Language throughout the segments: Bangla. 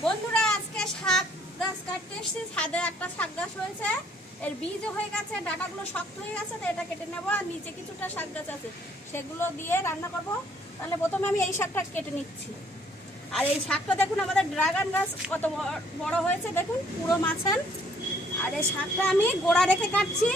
বন্ধুরা, আজকে শাক গাছ কাটতে এসেছি। ছাদে একটা শাক গাছ হয়েছে। এর বীজ হয়ে গেছে, ডাটাগুলো শক্ত হয়ে গেছে, তো এটা কেটে নেব। আর নিচে কিছুটা শাক গাছ আছে, সেগুলো দিয়ে রান্না করব। তাহলে প্রথমে আমি এই শাকটা কেটে নিচ্ছি। আর এই শাকটা দেখুন, আমাদের ড্রাগন গাছ কত বড়- হয়েছে। দেখুন, পুরো মাছান আর এই শাকটা আমি গোড়া রেখে কাটছি।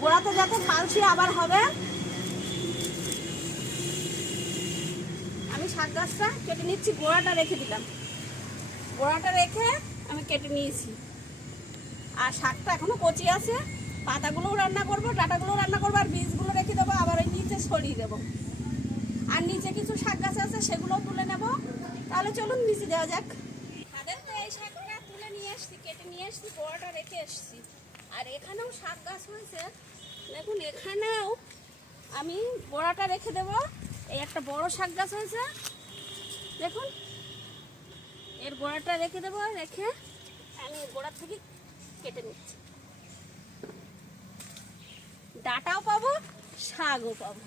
গোড়াতে যাতে ফালসি আবার হবে। আমি শাক গাছটা কেটে নিচ্ছি, গোড়াটা রেখে দিলাম। গোড়াটা রেখে আমি কেটে নিয়েছি। আর শাকটা এখনও কচি আছে। পাতাগুলোও রান্না করব, ডাটাগুলোও রান্না করব, আর বীজগুলো রেখে দেবো, আবার ওই নিচে ছড়িয়ে দেবো। আর নিচে কিছু শাক গাছ আছে, সেগুলোও তুলে নেব। তাহলে চলুন, নিচে দেওয়া যাক। তাদের তো এই শাকটা তুলে নিয়ে এসছি কেটে নিয়ে এসছি গোড়াটা রেখে এসছি আর এখানেও শাক গাছ হয়েছে। দেখুন, এখানেও আমি গোড়াটা রেখে দেবো। এই একটা বড় শাক গাছ হয়েছে। দেখুন এর গোড়াটা রেখে দেবো, রেখে আমি গোড়ার থেকে কেটে নিচ্ছি। ডাটাও পাবো, শাকও পাবো,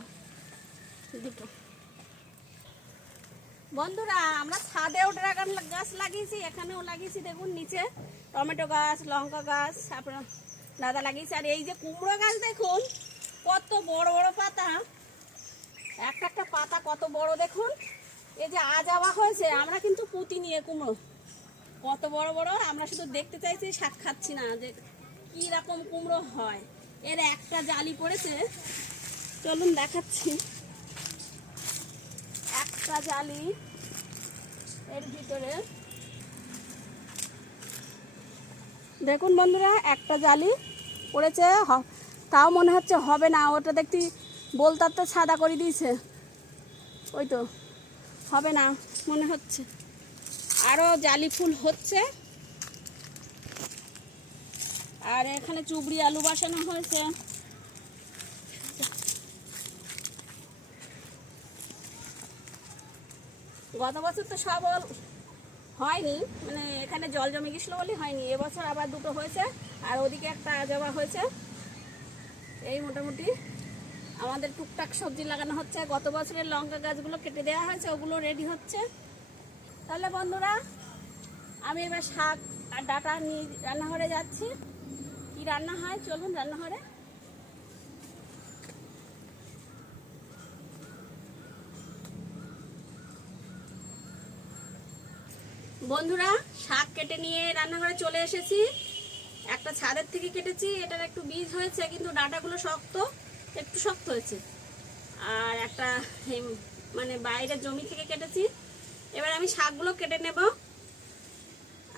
দুটো। বন্ধুরা, আমরা ছাদেও ড্রাগন গাছ লাগিয়েছি, এখানেও লাগিয়েছি, দেখুন নিচে। টমেটো গাছ, লঙ্কা গাছ আপনার দাদা লাগিয়েছে। আর এই যে কুমড়ো গাছ দেখুন, কত বড় বড় পাতা। একটা একটা পাতা কত বড় দেখুন। এই যে আজ আওয়া হয়েছে, আমরা কিন্তু পুঁতি নিয়ে কুমড়ো। কত বড় বড়, আমরা শুধু দেখতে চাইছি, শাক খাচ্ছি না, যে কী রকম কুমড়ো হয়। এর একটা জালি পড়েছে, চলুন দেখাচ্ছি। একটা জালি এর ভিতরে। দেখুন বন্ধুরা, একটা জালি পড়েছে তাও মনে হচ্ছে হবে না, ওটা দেখতে বলতার তো সাদা করে দিয়েছে। ওই তো। হবে না, মনে হচ্ছে। আরও জালি ফুল হচ্ছে। আর এখানে চুবড়ি আলু বসানো হয়েছে। গত বছর তো সব হয়নি মানে এখানে জল জমে গেছিল বলে হয়নি। এবছর আবার দুটো হয়েছে, আর ওদিকে একটা আজবা হয়েছে। এই মোটামুটি আমাদের টুকটাক সবজি লাগানো হচ্ছে। গত বছরের লঙ্কা গাছগুলো কেটে দেওয়া হয়েছে, ওগুলো রেডি হচ্ছে। তাহলে বন্ধুরা, আমি এবার শাক আর ডাটা নিয়ে রান্নাঘরে যাচ্ছি। কি রান্না হয়? চলুন রান্নাঘরে। বন্ধুরা, শাক কেটে নিয়ে রান্নাঘরে চলে এসেছি। একটা ছাদের থেকে কেটেছি, এটার একটু বীজ হয়েছে, কিন্তু ডাটাগুলো শক্ত। একটু শক্ত হয়েছে। আর একটা মানে বাইরের জমি থেকে কেটেছি। এবার আমি শাকগুলো কেটে নেব।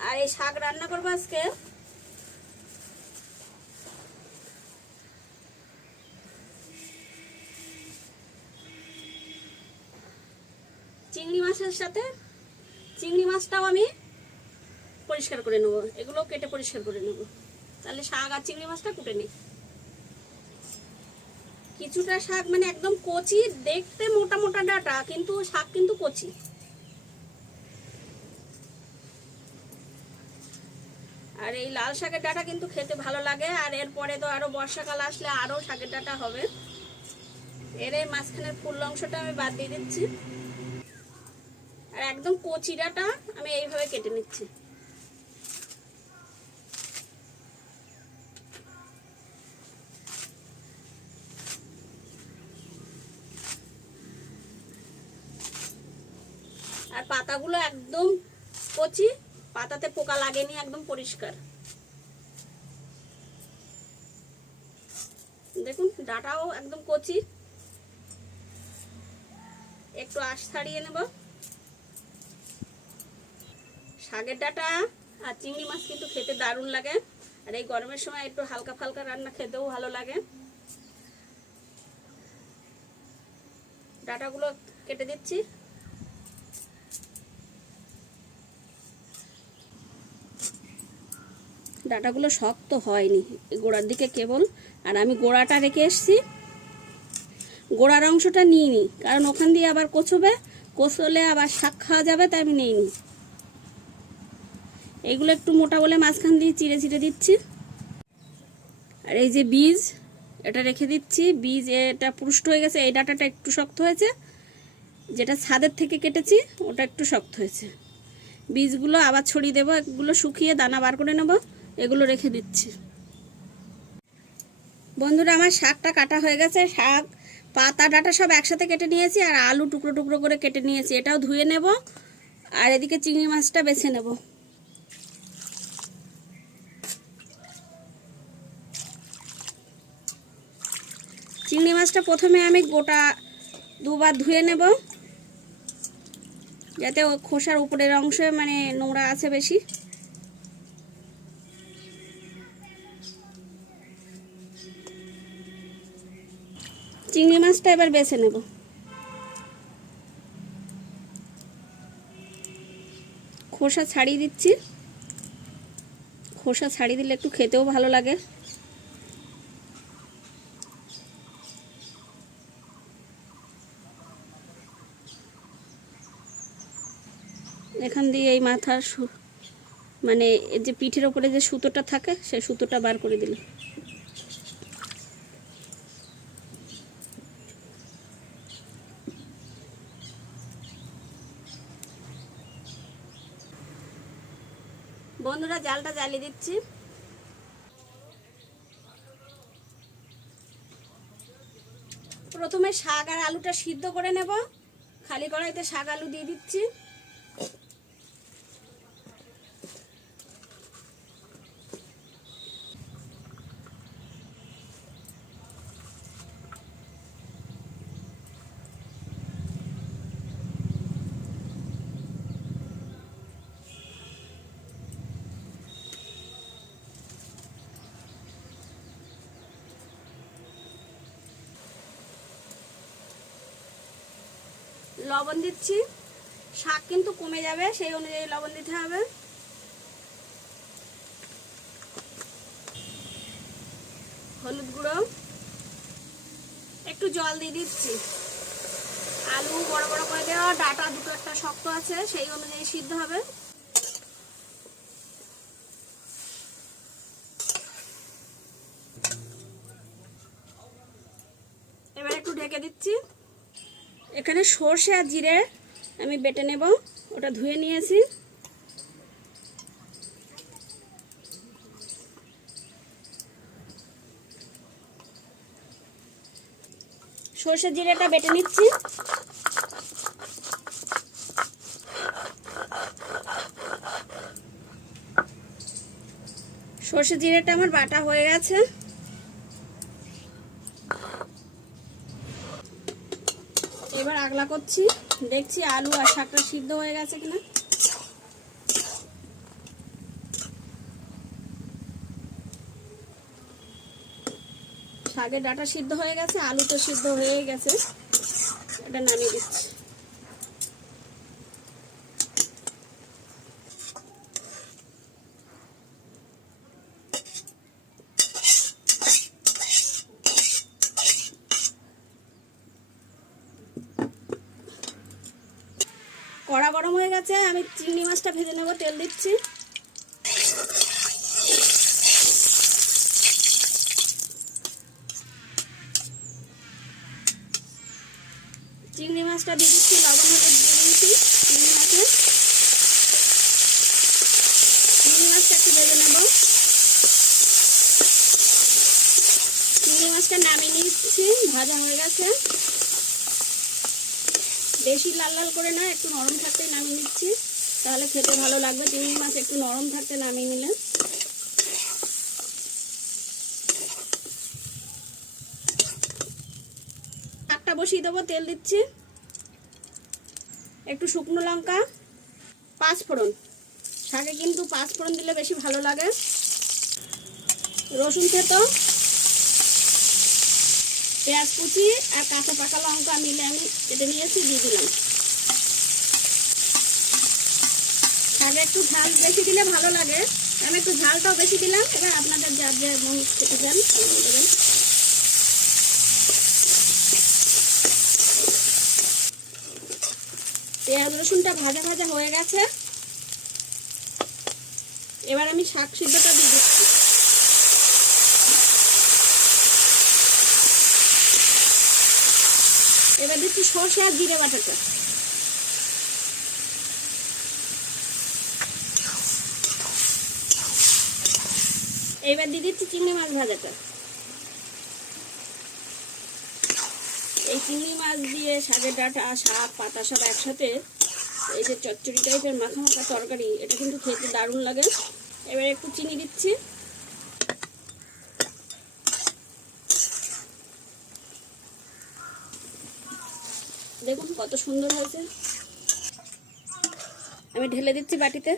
আর এই শাক রান্না করব আজকে। চিংড়ি মাছের সাথে চিংড়ি মাছটাও আমি পরিষ্কার করে নেব। এগুলো কেটে পরিষ্কার করে নেব। তাহলে শাক আর চিংড়ি মাছটা কুটে নিই। কিছুটা শাক মানে একদম কচি, দেখতে মোটা মোটা ডাটা, কিন্তু শাক কিন্তু কচি। আর এই লাল শাকের ডাটা কিন্তু খেতে ভালো লাগে, আর এরপরে তো আরও বর্ষাকাল আসলে আরও শাকের ডাটা হবে। এর এই মাঝখানের ফুল অংশটা আমি বাদ দিয়ে দিচ্ছি। আর একদম কচি ডাটা আমি এইভাবে কেটে নিচ্ছি আর পাতাগুলো একদম কচি, পাতাতে পোকা লাগেনি, একদম পরিষ্কার। দেখুন, ডাটাও একদম কচি। একটু আশ ছাড়িয়ে নেব। শাকের ডাটা আর চিংড়ি মাছ কিন্তু খেতে দারুণ লাগে। আর এই গরমের সময় একটু হালকা ফালকা রান্না খেতেও ভালো লাগে। ডাটাগুলো কেটে দিচ্ছি। ডাটাগুলো শক্ত হয়নি। গোড়ার দিকে কেবল, আর আমি গোড়াটা রেখে এসছি। গোড়ার অংশটা নিইনি কারণ ওখান দিয়ে আবার কচবে। কচলে আবার শাক খাওয়া যাবে, তাই আমি নিইনি এইগুলো একটু মোটা বলে মাঝখান দিয়ে চিড়ে চিড়ে দিচ্ছি। আর এই যে বীজ, এটা রেখে দিচ্ছি। বীজ এটা পুষ্ট হয়ে গেছে, এই ডাটাটা একটু শক্ত হয়েছে। যেটা ছাদের থেকে কেটেছি, ওটা একটু শক্ত হয়েছে। বীজগুলো আবার ছড়িয়ে দেবো, এগুলো শুকিয়ে দানা বার করে নেব। এগুলো রেখে দিচ্ছি। বন্ধুরা, আমার শাকটা কাটা হয়ে গেছে। শাক, পাতা, ডাটা সব একসাথে কেটে নিয়েছি আর আলু টুকরো টুকরো করে কেটে নিয়েছি। এটাও ধুয়ে নেব আর এদিকে চিংড়ি মাছটা বেছে নেব। চিংড়ি মাছটা প্রথমে আমি গোটা দুবার ধুয়ে নেব, যাতে খোসার উপরের অংশে মানে নোংরা আছে বেশি। চিংড়ি মাছটা এবার বেছে নেব। খোসা ছাড়িয়ে দিচ্ছি। খোসা ছাড়িয়ে দিলে একটু খেতেও ভালো লাগে। এখান দিয়ে এই মাথার মানে যে পিঠের ওপরে যে সুতোটা থাকে সেই সুতোটা বার করে দিলে বন্ধুরা জালটা জ্বালিয়ে দিচ্ছি। প্রথমে শাক আর আলুটা সিদ্ধ করে নেব। খালি কড়াইতে শাক আলু দিয়ে দিচ্ছি। লবণ দিচ্ছি। শাক কিন্তু কমে যাবে, সেই অনুযায়ী লবণ দিতে হবে। হলুদ গুঁড়ো। একটু জল দিয়ে দিচ্ছি। আলু বড় বড় করে দেওয়া, ডাটা দুটো একটা শক্ত আছে, সেই অনুযায়ী সিদ্ধ হবে। এবার একটু ঢেকে দিচ্ছি। এখানে সর্ষে আর জিরে আমি বেটে নেব, ওটা ধুয়ে নিয়েছি। সর্ষে জিরেটা বেটে নিচ্ছি। সর্ষে জিরেটা আমার বাটা হয়ে গেছে এবার আগলা করছি। দেখছি আলু আর শাকটা সিদ্ধ হয়ে গেছে কিনা। শাকের ডাটা সিদ্ধ হয়ে গেছে, আলু তো সিদ্ধ হয়ে গেছে। এটা নামিয়ে দিচ্ছি। কড়া গরম হয়ে গেছে, আমি চিংড়ি মাছটা ভেজে নেব, তেল দিচ্ছি। চিংড়ি মাছটা দিয়ে দিচ্ছি, লবণ হলুদ দিয়ে দিয়েছি চিংড়ি মাছে চিংড়ি মাছটা একটু ভেজে নেব। চিংড়ি মাছটা নামিয়ে নিচ্ছি, ভাজা হয়ে গেছে। বেশি লাল লাল করে না, একটু নরম থাকতে নামিয়ে নিচ্ছি। তাহলে খেতে ভালো লাগবে। চিংড়ি মাছ একটু নরম থাকতে নামিয়ে নিলে। শাকটা বসিয়ে দেবো, তেল দিচ্ছি। একটু শুকনো লঙ্কা, পাঁচ ফোড়ন। শাকে কিন্তু পাঁচ ফোড়ন দিলে বেশি ভালো লাগে। রসুন থেতো, পেঁয়াজ কুচি আর কাঁচা পাকা লঙ্কা মিলে আমি কেটে নিয়েছি, দিয়ে দিলাম। শাকে একটু ঝাল বেশি দিলে ভালো লাগে। আমি একটু ঝালটাও বেশি দিলাম, এবার আপনাদের যার যে মন খেতে চান পেঁয়াজ রসুনটা ভাজা ভাজা হয়ে গেছে। এবার আমি শাক সিদ্ধটা দিয়ে দিচ্ছি। এবার দিচ্ছি সর্ষে আর জিরে বাটাটা। এবার দিয়ে দিচ্ছি চিংড়ি মাছ ভাজাটা। এই চিংড়ি মাছ দিয়ে শাকের ডাটা, শাক, পাতা সব একসাথে, এই যে চচ্চড়ি টাইপের মাখা মাখা তরকারি, এটা কিন্তু খেতে দারুণ লাগে। এবার একটু চিনি দিচ্ছি। দেখুন কত সুন্দর হয়েছে। আমি ঢেলে দিচ্ছি বাটিতে।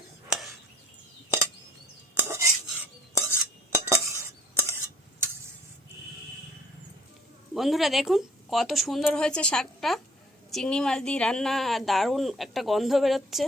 বন্ধুরা দেখুন কত সুন্দর হয়েছে শাকটা। চিংড়ি মাছ দিয়ে রান্না দারুণ একটা গন্ধ বেরোচ্ছে।